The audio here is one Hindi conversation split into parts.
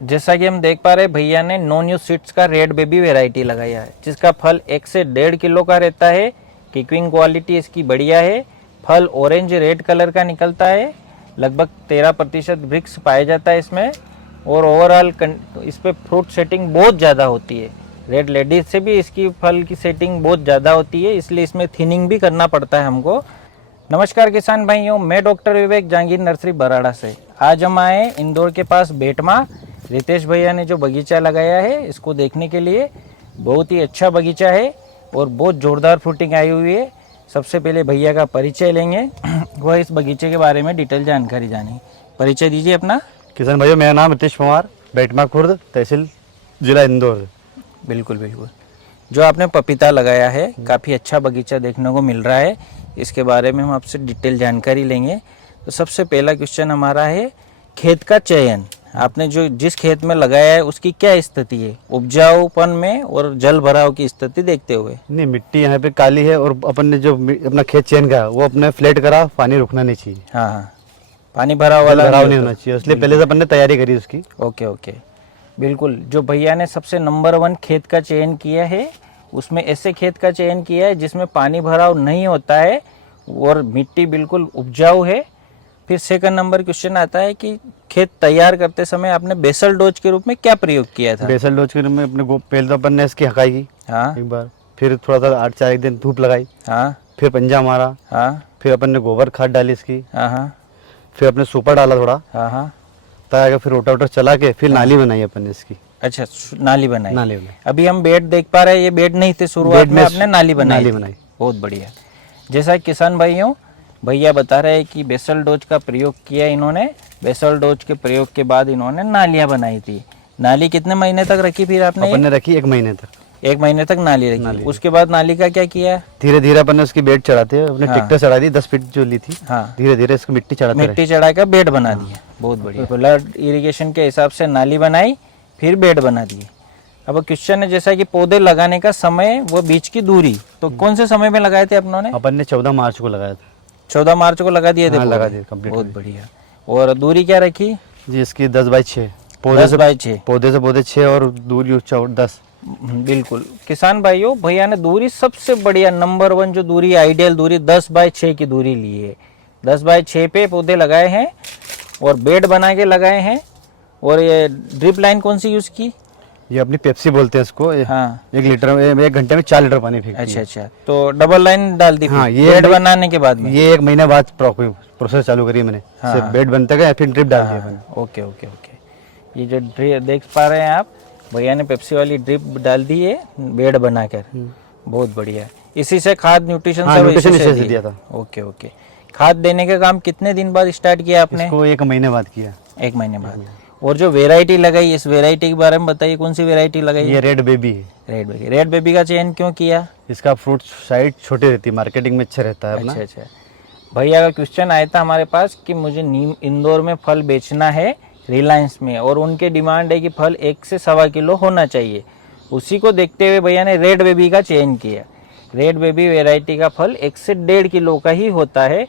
जैसा कि हम देख पा रहे हैं भैया ने नो न्यू सीड्स का रेड बेबी वैरायटी लगाया है, जिसका फल 1 से 1.5 किलो का रहता है। किकिंग क्वालिटी इसकी बढ़िया है। फल ऑरेंज रेड कलर का निकलता है। लगभग 13% ब्रिक्स पाया जाता है इसमें। और ओवरऑल इस पे फ्रूट सेटिंग बहुत ज़्यादा होती है। रेड लेडीज से भी इसकी फल की सेटिंग बहुत ज़्यादा होती है, इसलिए इसमें थिनिंग भी करना पड़ता है हमको। नमस्कार किसान भाइयों, मैं डॉक्टर विवेक जहांगीर नर्सरी बराड़ा से। आज हम आए इंदौर के पास बेटमा। रितेश भैया ने जो बगीचा लगाया है इसको देखने के लिए। बहुत ही अच्छा बगीचा है और बहुत ज़ोरदार फ्रूटिंग आई हुई है। सबसे पहले भैया का परिचय लेंगे, वह इस बगीचे के बारे में डिटेल जानकारी जानेंगे। परिचय दीजिए अपना। किसान भाइयों, मेरा नाम रितेश कुमार, बेटमा खुर्द, तहसील जिला इंदौर। बिल्कुल बिल्कुल। जो आपने पपीता लगाया है, काफ़ी अच्छा बगीचा देखने को मिल रहा है। इसके बारे में हम आपसे डिटेल जानकारी लेंगे। तो सबसे पहला क्वेश्चन हमारा है खेत का चयन। आपने जो जिस खेत में लगाया है उसकी क्या स्थिति है, उपजाऊपन में और जल भराव की स्थिति देखते हुए? नहीं, मिट्टी यहाँ पे काली है और अपन ने जो अपना खेत चयन करा वो अपने फ्लैट करा, पानी रुकना नहीं चाहिए। हाँ हाँ, पानी भराव वाला भराव नहीं होना चाहिए, इसलिए पहले से अपन ने तैयारी करी उसकी। ओके ओके, बिल्कुल। जो भैया ने सबसे नंबर 1 खेत का चयन किया है, उसमें ऐसे खेत का चयन किया है जिसमें पानी भराव नहीं होता है और मिट्टी बिल्कुल उपजाऊ है। फिर सेकंड नंबर क्वेश्चन आता है कि खेत तैयार करते समय आपने बेसल डोज के रूप में क्या प्रयोग किया था? बेसल डोज के रूप में अपने पहले तो अपन ने इसकी हकाई की हाँ एक बार, फिर थोड़ा सा 8-4 दिन धूप लगाई, हाँ फिर पंजा मारा, हाँ फिर अपन ने गोबर खाद डाली इसकी, हाँ हाँ फिर अपने सुपर डाला थोड़ा, हाँ हाँ। ताकि फिर रोटावेटर चला के फिर नाली बनाई अपन ने इसकी। अच्छा, नाली बनाई। नाली बनाई। अभी हम बेड देख पा रहे हैं, ये बेड नहीं थे शुरुआत में, आपने नाली बनाई। नाली थी। बनाई। बहुत बढ़िया। जैसा किसान भाइयों, भैया बता रहे हैं कि बेसल डोज का प्रयोग किया इन्होंने। बेसल डोज के प्रयोग के बाद इन्होंने नालियां बनाई थी। नाली कितने महीने तक रखी फिर आपने? अपन ने रखी 1 महीने तक। 1 महीने तक नाली रखी। उसके बाद नाली का क्या किया? धीरे धीरे अपन ने उसकी बेड चढ़ाते हैं, अपने ट्रैक्टर चढ़ा दी 10 फीट जो ली थी। हाँ, धीरे धीरे इसको मिट्टी चढ़ाते रहे। मिट्टी चढ़ा कर बेड बना दिया। बहुत बढ़िया। फ्लड इरिगेशन के हिसाब से नाली बनाई, फिर बेड बना दिए। अब क्वेश्चन है जैसा कि पौधे लगाने का समय वो बीच की दूरी, तो कौन से समय में लगाए थे अपनों ने? अपन ने 14 मार्च को लगाया था। 14 मार्च को लगा दिए थे? हाँ, लगा दिए कंप्लीट। बहुत बढ़िया। और दूरी क्या रखी जी इसकी 10 बाई 6, 10 बाई 6, पौधे से पौधे 6 और दूरी 10। बिल्कुल। किसान भाइयों, भैया ने दूरी सबसे बढ़िया नंबर 1 जो दूरी, आइडियल दूरी 10 बाई 6 की दूरी ली है। 10 बाई 6 पे पौधे लगाए हैं और बेड बना के लगाए हैं। और ये ड्रिप लाइन कौन सी यूज की? ये अपनी पेप्सी बोलते हैं इसको। हाँ, 1 लीटर में 1 घंटे में 4 लीटर पानी फेंकती है। अच्छा अच्छा। तो डबल लाइन डाल दी? हाँ, ये बेड बनाने के बाद में? ये 1 महीने बाद प्रोसेस चालू करी मैंने। हाँ, सिर्फ बेड बनते गए, फिर ड्रिप डाल दिया मैंने। Okay okay okay. ये जो ड्रिप देख पा रहे हैं आप, भैया ने पेप्सी वाली ड्रिप डाल दी है बेड बनाकर। बहुत बढ़िया। इसी से खाद न्यूट्रिशन सब न्यूट्रिशन इसी इसी से से दिया था। Okay okay. खाद देने का काम कितने दिन बाद स्टार्ट किया आपने? इसको 1 महीने बाद किया। 1 महीने बाद। और जो वेराइटी लगाई, इस वेराइटी के बारे में बताइए, कौन सी वेराइटी लगाई? ये रेड बेबी है। Red baby. रेड बेबी का चयन क्यों किया? इसका फ्रूट साइज छोटी रहती है, मार्केटिंग में अच्छा रहता है अपना। अच्छा अच्छा। भैया का क्वेश्चन आया था हमारे पास कि मुझे इंदौर में फल बेचना है, रिलायंस में, और उनके डिमांड है कि फल 1 से 1.25 किलो होना चाहिए। उसी को देखते हुए भैया ने रेड बेबी का चयन किया। रेड बेबी वैरायटी का फल 1 से 1.5 किलो का ही होता है।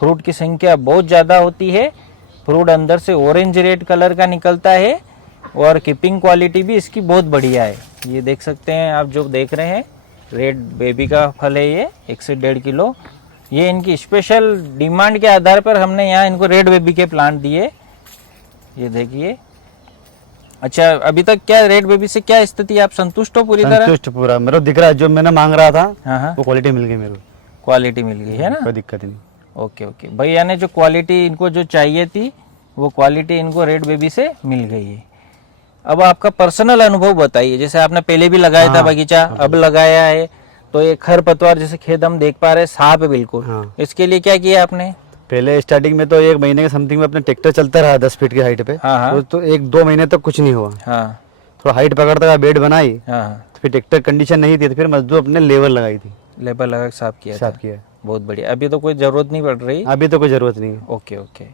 फ्रूट की संख्या बहुत ज़्यादा होती है। फ्रूट अंदर से ऑरेंज रेड कलर का निकलता है और कीपिंग क्वालिटी भी इसकी बहुत बढ़िया है। ये देख सकते हैं आप, जो देख रहे हैं रेड बेबी का फल है ये, 1 से 1.5 किलो। ये इनकी स्पेशल डिमांड के आधार पर हमने यहाँ इनको रेड बेबी के प्लांट दिए। ये देखिए। अच्छा, अभी तक क्या रेड बेबी से क्या स्थिति है, आप संतुष्ट हो पूरी तरह? संतुष्ट पूरा, मेरे को दिख रहा है जो मैंने मांग रहा था। हाँ हाँ, वो क्वालिटी मिल गई मेरे को। क्वालिटी मिल गई है ना? कोई दिक्कत नहीं। Okay okay. भैया ने जो क्वालिटी इनको जो चाहिए थी वो क्वालिटी इनको रेड बेबी से मिल गई है। अब आपका पर्सनल अनुभव बताइए। जैसे आपने पहले भी लगाया था बगीचा, अब लगाया है, तो ये खरपतवार जैसे खेत हम देख पा रहे हैं, साफ है बिल्कुल। हाँ। इसके लिए क्या किया आपने? पहले स्टार्टिंग में तो 1 महीने के समथिंग में अपने ट्रैक्टर चलता रहा 10 फीट की हाइट पे। हाँ हाँ। तो 1-2 महीने तक कुछ नहीं हुआ। हाँ थोड़ा हाइट पकड़ता रहा, बेड बनाई, हाँ। तो फिर ट्रैक्टर कंडीशन नहीं थी, तो फिर मजदूर अपने लेवल लगाई थी, लेबर लगा के साफ किया था। साफ किया। बहुत बढ़िया। अभी तो कोई जरूरत नहीं पड़ रही? अभी तो कोई जरूरत नहीं है। Okay okay.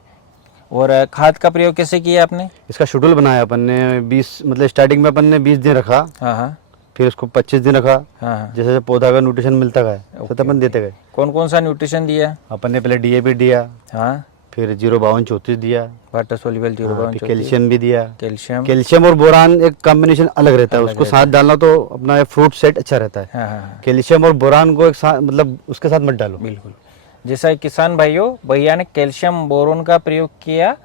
और खाद का प्रयोग कैसे किया आपने? इसका शेड्यूल बनाया अपन ने 20, मतलब स्टार्टिंग में अपन ने 20 दिन रखा, हाँ हाँ फिर उसको 25 दिन रखा। हाँ हाँ। जैसे पौधा का न्यूट्रिशन मिलता गया तो अपन देते गए। कौन कौन सा न्यूट्रिशन दिया? अपन ने पहले DAP दिया, हाँ, फिर 05234 दिया। वाटर सोल्यूबल हाँ, 052 फिर कैल्शियम भी दिया। कैल्शियम। कैल्शियम और बोरान एक कॉम्बिनेशन अलग रहता है, अलग उसको रहता साथ डालना तो अपना फ्रूट सेट अच्छा रहता है। हाँ हाँ हाँ, कैल्शियम और बोरान को एक साथ मतलब उसके साथ मत डालो। बिल्कुल। जैसा कि किसान भाइयों, भैया ने कैल्शियम बोरोन का प्रयोग किया।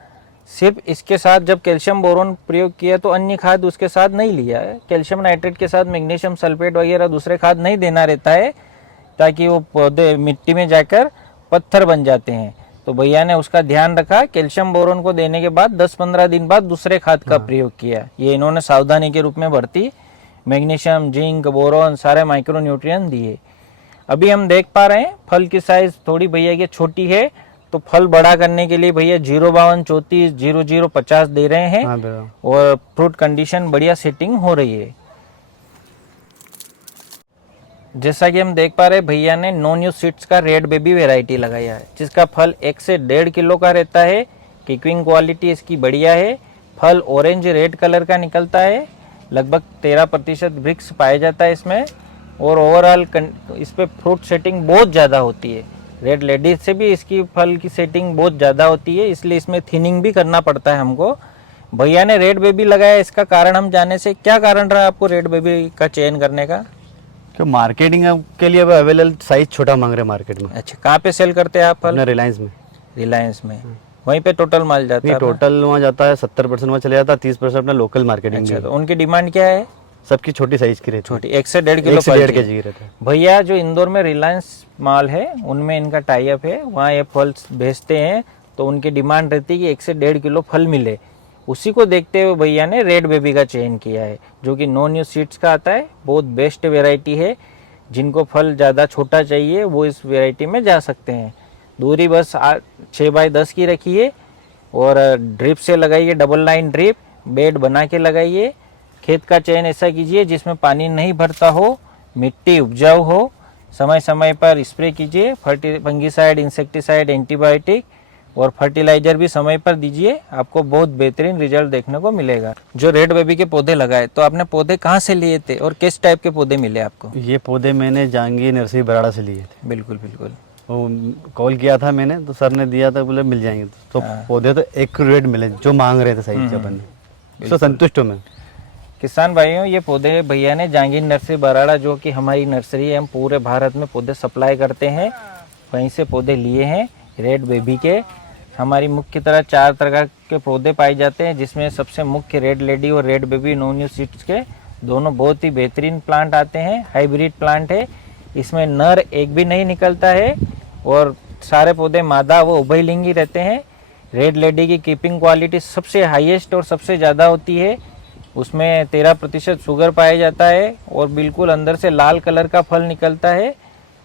सिर्फ इसके साथ जब कैल्शियम बोरोन प्रयोग किया तो अन्य खाद उसके साथ नहीं लिया है। कैल्शियम नाइट्रेट के साथ मैग्नीशियम सल्फेट वगैरह दूसरे खाद नहीं देना रहता है, ताकि वो पौधे मिट्टी में जाकर पत्थर बन जाते हैं। तो भैया ने उसका ध्यान रखा। कैल्शियम बोरोन को देने के बाद 10-15 दिन बाद दूसरे खाद का प्रयोग किया। ये इन्होंने सावधानी के रूप में भर्ती मैग्नीशियम, जिंक, बोरोन सारे माइक्रो न्यूट्रिएंट दिए। अभी हम देख पा रहे हैं फल की साइज थोड़ी भैया की छोटी है, तो फल बड़ा करने के लिए भैया 05234 0050 दे रहे हैं। हाँ बेटा। और फ्रूट कंडीशन बढ़िया सेटिंग हो रही है। जैसा कि हम देख पा रहे हैं, भैया ने नो न्यू सीड्स का रेड बेबी वैरायटी लगाया है, जिसका फल 1 से 1.5 किलो का रहता है। किकिंग क्वालिटी इसकी बढ़िया है। फल ऑरेंज रेड कलर का निकलता है। लगभग 13% ब्रिक्स पाया जाता है इसमें। और ओवरऑल इस पे फ्रूट सेटिंग बहुत ज़्यादा होती है। रेड लेडीज से भी इसकी फल की सेटिंग बहुत ज़्यादा होती है, इसलिए इसमें थिनिंग भी करना पड़ता है हमको। भैया ने रेड बेबी लगाया, इसका कारण हम जाने से क्या कारण रहा आपको रेड बेबी का चयन करने का? क्यों मार्केटिंग के लिए अब अवेलेबल साइज छोटा मांग रहे हैं मार्केट में। अच्छा, कहाँ पे सेल करते हैं आप फल? अपना रिलायंस में। रिलायंस में। वहीं पे टोटल माल जाता नहीं, है अपना? टोटल वहाँ जाता है 70% वहाँ चले जाता है, 30% अपना लोकल मार्केटिंग अच्छा, में। तो उनकी डिमांड क्या है? सबकी छोटी साइज की रहती है। छोटी, 1 से 1.5 किलो 1 से फल 1.5 की। kg रहता है। भैया जो इंदौर में रिलायंस माल है उनमें इनका टाई अप है, वहाँ ये फल भेजते हैं, तो उनकी डिमांड रहती है कि 1 से 1.5 किलो फल मिले। उसी को देखते हुए भैया ने रेड बेबी का चयन किया है, जो कि नो न्यू सीड्स का आता है। बहुत बेस्ट वेराइटी है। जिनको फल ज़्यादा छोटा चाहिए वो इस वेराइटी में जा सकते हैं। दूरी बस 6x10 की रखिए और ड्रिप से लगाइए, डबल लाइन ड्रिप, बेड बना के लगाइए। खेत का चयन ऐसा कीजिए जिसमें पानी नहीं भरता हो, मिट्टी उपजाऊ हो। समय समय पर स्प्रे कीजिए, फंगीसाइड, इंसेक्टिसाइड, एंटीबायोटिक और फर्टिलाइजर भी समय पर दीजिए। आपको बहुत बेहतरीन रिजल्ट देखने को मिलेगा। जो रेड बेबी के पौधे लगाए, तो आपने पौधे कहाँ से लिए थे और किस टाइप के पौधे मिले आपको? ये पौधे मैंने जहांगीर नर्सरी बराड़ा से लिए थे। बिल्कुल बिल्कुल। वो कॉल किया था मैंने, तो सर ने दिया था, बोले मिल जाएंगे। तो पौधे तो एक्यूरेट मिले जो मांग रहे थे साइज अपन ने, तो संतुष्ट हूँ मैं। किसान भाइयों, ये पौधे भैया ने जहांगीर नर्सरी बराड़ा, जो कि हमारी नर्सरी है, हम पूरे भारत में पौधे सप्लाई करते हैं, वहीं से पौधे लिए हैं रेड बेबी के। हमारी मुख्य तरह 4 तरह के पौधे पाए जाते हैं, जिसमें सबसे मुख्य रेड लेडी और red baby no new seeds के दोनों बहुत ही बेहतरीन प्लांट आते हैं। हाइब्रिड प्लांट है, इसमें नर एक भी नहीं निकलता है और सारे पौधे मादा व उभयलिंगी रहते हैं। रेड लेडी की कीपिंग क्वालिटी सबसे हाईएस्ट और सबसे ज़्यादा होती है। उसमें 13% शुगर पाया जाता है और बिल्कुल अंदर से लाल कलर का फल निकलता है।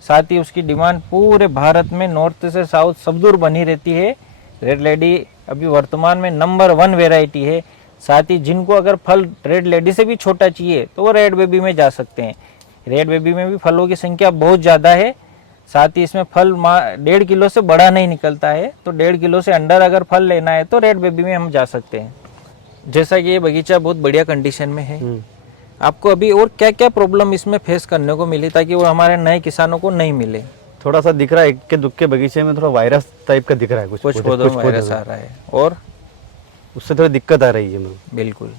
साथ ही उसकी डिमांड पूरे भारत में नॉर्थ से साउथ सब दूर बनी रहती है। रेड लेडी अभी वर्तमान में नंबर 1 वेराइटी है। साथ ही जिनको अगर फल रेड लेडी से भी छोटा चाहिए तो वो रेड बेबी में जा सकते हैं। रेड बेबी में भी फलों की संख्या बहुत ज़्यादा है। साथ ही इसमें फल 1.5 किलो से बड़ा नहीं निकलता है, तो 1.5 किलो से अंडर अगर फल लेना है तो रेड बेबी में हम जा सकते हैं। जैसा कि ये बगीचा बहुत बढ़िया कंडीशन में है, आपको अभी और क्या क्या प्रॉब्लम इसमें फेस करने को मिली ताकि वो हमारे नए किसानों को नहीं मिले? थोड़ा सा दिख रहा है इक्के दुक्के बगीचे में, थोड़ा वायरस टाइप का दिख रहा है, कुछ पौधों में वायरस आ रहा है और उससे थोड़ी दिक्कत आ रही है मुझे। बिल्कुल।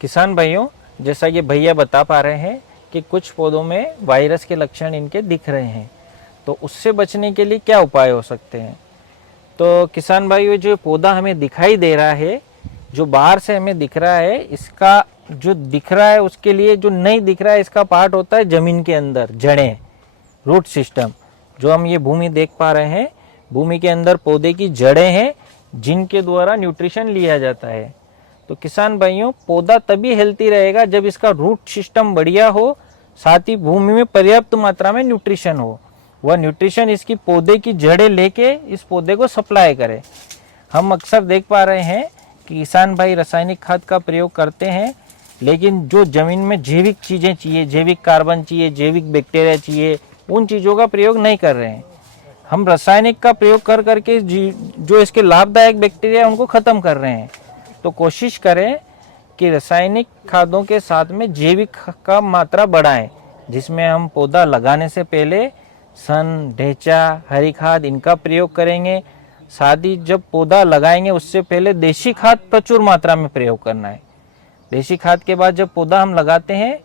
किसान भाइयों, जैसा कि भैया बता पा रहे हैं कि कुछ पौधों में वायरस के लक्षण इनके दिख रहे हैं, तो उससे बचने के लिए क्या उपाय हो सकते हैं? तो किसान भाइयों, जो पौधा हमें दिखाई दे रहा है, जो बाहर से हमें दिख रहा है, इसका जो दिख रहा है उसके लिए जो नहीं दिख रहा है, इसका पार्ट होता है जमीन के अंदर, जड़ें, रूट सिस्टम। जो हम ये भूमि देख पा रहे हैं, भूमि के अंदर पौधे की जड़ें हैं जिनके द्वारा न्यूट्रिशन लिया जाता है। तो किसान भाइयों, पौधा तभी हेल्थी रहेगा जब इसका रूट सिस्टम बढ़िया हो, साथ ही भूमि में पर्याप्त मात्रा में न्यूट्रिशन हो। वह न्यूट्रिशन इसकी पौधे की जड़ें लेके इस पौधे को सप्लाई करे। हम अक्सर देख पा रहे हैं कि किसान भाई रासायनिक खाद का प्रयोग करते हैं, लेकिन जो जमीन में जैविक चीज़ें चाहिए, जैविक कार्बन चाहिए, जैविक बैक्टीरिया चाहिए, उन चीज़ों का प्रयोग नहीं कर रहे हैं। हम रासायनिक का प्रयोग कर करके जो इसके लाभदायक बैक्टीरिया उनको ख़त्म कर रहे हैं। तो कोशिश करें कि रासायनिक खादों के साथ में जैविक का मात्रा बढ़ाएं, जिसमें हम पौधा लगाने से पहले सन, ढेंचा, हरी खाद इनका प्रयोग करेंगे। साथ ही जब पौधा लगाएंगे उससे पहले देशी खाद प्रचुर मात्रा में प्रयोग करना है। देशी खाद के बाद जब पौधा हम लगाते हैं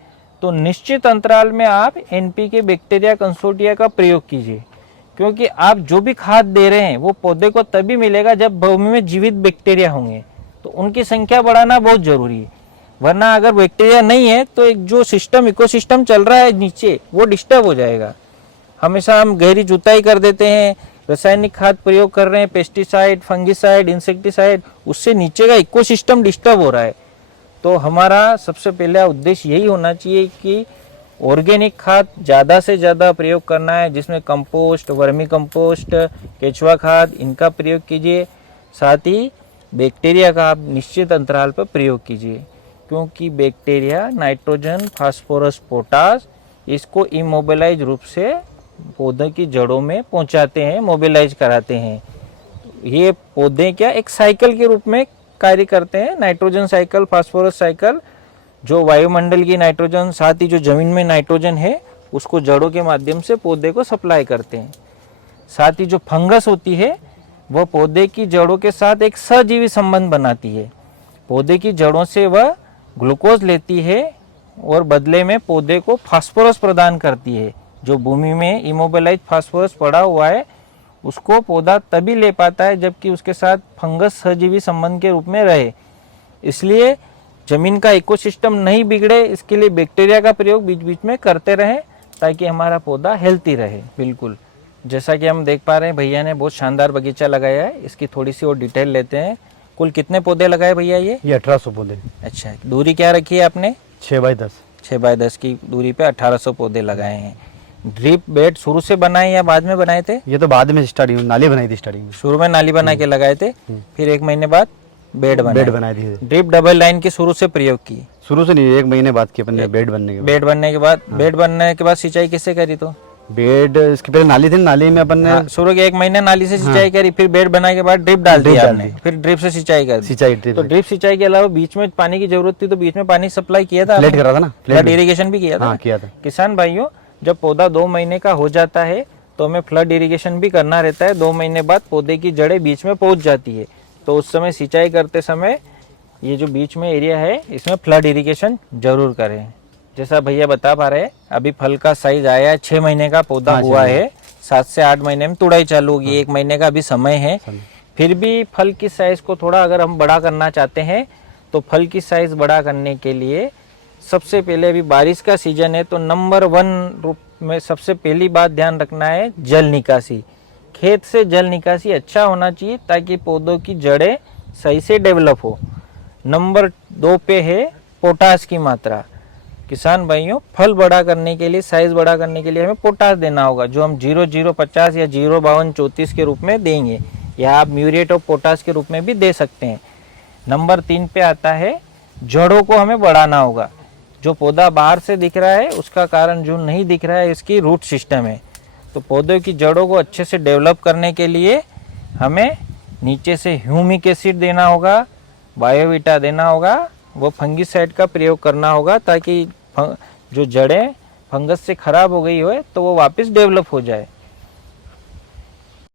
तो निश्चित अंतराल में आप एनपीके बैक्टीरिया कंसोर्टिया का प्रयोग कीजिए, क्योंकि आप जो भी खाद दे रहे हैं वो पौधे को तभी मिलेगा जब भूमि में जीवित बैक्टीरिया होंगे, तो उनकी संख्या बढ़ाना बहुत जरूरी है। वरना अगर बैक्टीरिया नहीं है तो एक जो सिस्टम इकोसिस्टम चल रहा है नीचे वो डिस्टर्ब हो जाएगा। हमेशा हम गहरी जुताई कर देते हैं, रासायनिक खाद प्रयोग कर रहे हैं, पेस्टिसाइड, फंगिसाइड, इंसेक्टिसाइड, उससे नीचे का इकोसिस्टम डिस्टर्ब हो रहा है। तो हमारा सबसे पहला उद्देश्य यही होना चाहिए कि ऑर्गेनिक खाद ज़्यादा से ज़्यादा प्रयोग करना है, जिसमें कंपोस्ट, वर्मी कंपोस्ट, केचुआ खाद, इनका प्रयोग कीजिए। साथ ही बैक्टीरिया का आप निश्चित अंतराल पर प्रयोग कीजिए, क्योंकि बैक्टीरिया नाइट्रोजन, फास्फोरस, पोटास इसको इमोबिलाइज रूप से पौधे की जड़ों में पहुंचाते हैं, मोबिलाइज कराते हैं। ये पौधे क्या एक साइकिल के रूप में कार्य करते हैं, नाइट्रोजन साइकिल, फास्फोरस साइकिल, जो वायुमंडल की नाइट्रोजन साथ ही जो जमीन में नाइट्रोजन है उसको जड़ों के माध्यम से पौधे को सप्लाई करते हैं। साथ ही जो फंगस होती है वह पौधे की जड़ों के साथ एक सहजीवी संबंध बनाती है। पौधे की जड़ों से वह ग्लूकोज लेती है और बदले में पौधे को फास्फोरस प्रदान करती है। जो भूमि में इमोबिलाइज फास्फोरस पड़ा हुआ है उसको पौधा तभी ले पाता है जबकि उसके साथ फंगस सहजीवी संबंध के रूप में रहे। इसलिए जमीन का इकोसिस्टम नहीं बिगड़े, इसके लिए बैक्टीरिया का प्रयोग बीच बीच में करते रहें ताकि हमारा पौधा हेल्थी रहे। बिल्कुल जैसा कि हम देख पा रहे हैं भैया ने बहुत शानदार बगीचा लगाया है। इसकी थोड़ी सी और डिटेल लेते हैं। कुल कितने पौधे लगाए भैया ये 1800 पौधे। अच्छा, दूरी क्या रखी है आपने? 6 बाई 10। 6 बाय 10 की दूरी पे 1800 पौधे लगाए हैं। ड्रिप बेड शुरू से बनाए या बाद में बनाए थे? ये तो बाद में स्टार्टिंग नाली बनाई थी, स्टार्टिंग में शुरू में नाली बना के लगाए थे, फिर 1 महीने बाद बेड बनाई थी। ड्रिप डबल लाइन की शुरू से प्रयोग की? शुरू से नहीं, 1 महीने बाद की अपन ने बेड बनने के बाद। बेड बनने के बाद सिंचाई किससे करी? तो बेड इसके पहले नाली थी, नाली में अपन ने शुरू के 1 महीने नाली से सिंचाई करी, फिर बेड बनाने के बाद ड्रिप डाल दिया आपने, फिर ड्रिप से सिंचाई कर दी। तो ड्रिप सिंचाई के अलावा बीच में पानी की जरूरत थी तो बीच में पानी सप्लाई किया था? फ्लड करा था ना, फ्लड इरिगेशन भी किया था? किया था। किसान भाइयों, जब पौधा 2 महीने का हो जाता है तो हमें फ्लड इरिगेशन भी करना रहता है। 2 महीने बाद पौधे की जड़ें बीच में पहुंच जाती है, तो उस समय सिंचाई करते समय ये जो बीच में एरिया है इसमें फ्लड इरिगेशन जरूर करें। जैसा भैया बता पा रहे हैं, अभी फल का साइज आया है, 6 महीने का पौधा हुआ है, 7 से 8 महीने में तुड़ाई चालू होगी। 1 महीने का अभी समय है। फिर भी फल की साइज को थोड़ा अगर हम बड़ा करना चाहते हैं तो फल की साइज बड़ा करने के लिए सबसे पहले, अभी बारिश का सीजन है तो नंबर 1 रूप में सबसे पहली बात ध्यान रखना है जल निकासी। खेत से जल निकासी अच्छा होना चाहिए ताकि पौधों की जड़ें सही से डेवलप हो। नंबर 2 पे है पोटास की मात्रा। किसान भाइयों, फल बड़ा करने के लिए, साइज बड़ा करने के लिए हमें पोटास देना होगा, जो हम 0050 या 05234 के रूप में देंगे, या आप म्यूरेट ऑफ पोटास के रूप में भी दे सकते हैं। नंबर 3 पे आता है जड़ों को हमें बढ़ाना होगा। जो पौधा बाहर से दिख रहा है उसका कारण जो नहीं दिख रहा है इसकी रूट सिस्टम है। तो पौधों की जड़ों को अच्छे से डेवलप करने के लिए हमें नीचे से ह्यूमिक एसिड देना होगा, बायोविटा देना होगा, वो फंगिसाइड का प्रयोग करना होगा ताकि जो जड़ें फंगस से खराब हो गई हो तो वो वापस डेवलप हो जाए।